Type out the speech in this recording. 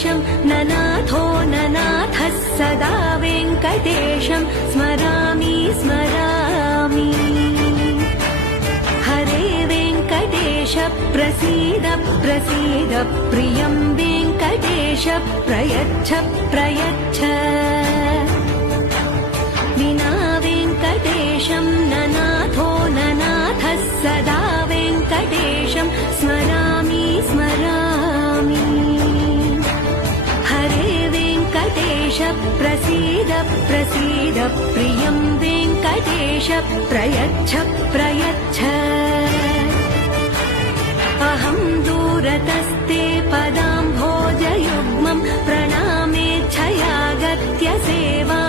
वेङ्कटेशं ननाथो ननाथः सदा वेङ्कटेशं स्मरामि स्मरामि। हरे वेङ्कटेश प्रसीद प्रसीद प्रियं वेङ्कटेश प्रयच्छ प्रयच्छ। विना वेङ्कटेशं ननाथो ननाथः सदा वेङ्कटेशं स्मरामि स्मरामि। हरे वेङ्कटेश प्रसीद प्रसीद प्रियं वेङ्कटेश प्रयच्छ प्रयच्छ। अहं दूरतस्ते पदाम्भोजयुग्मं प्रणामेच्छयागत्य सेवा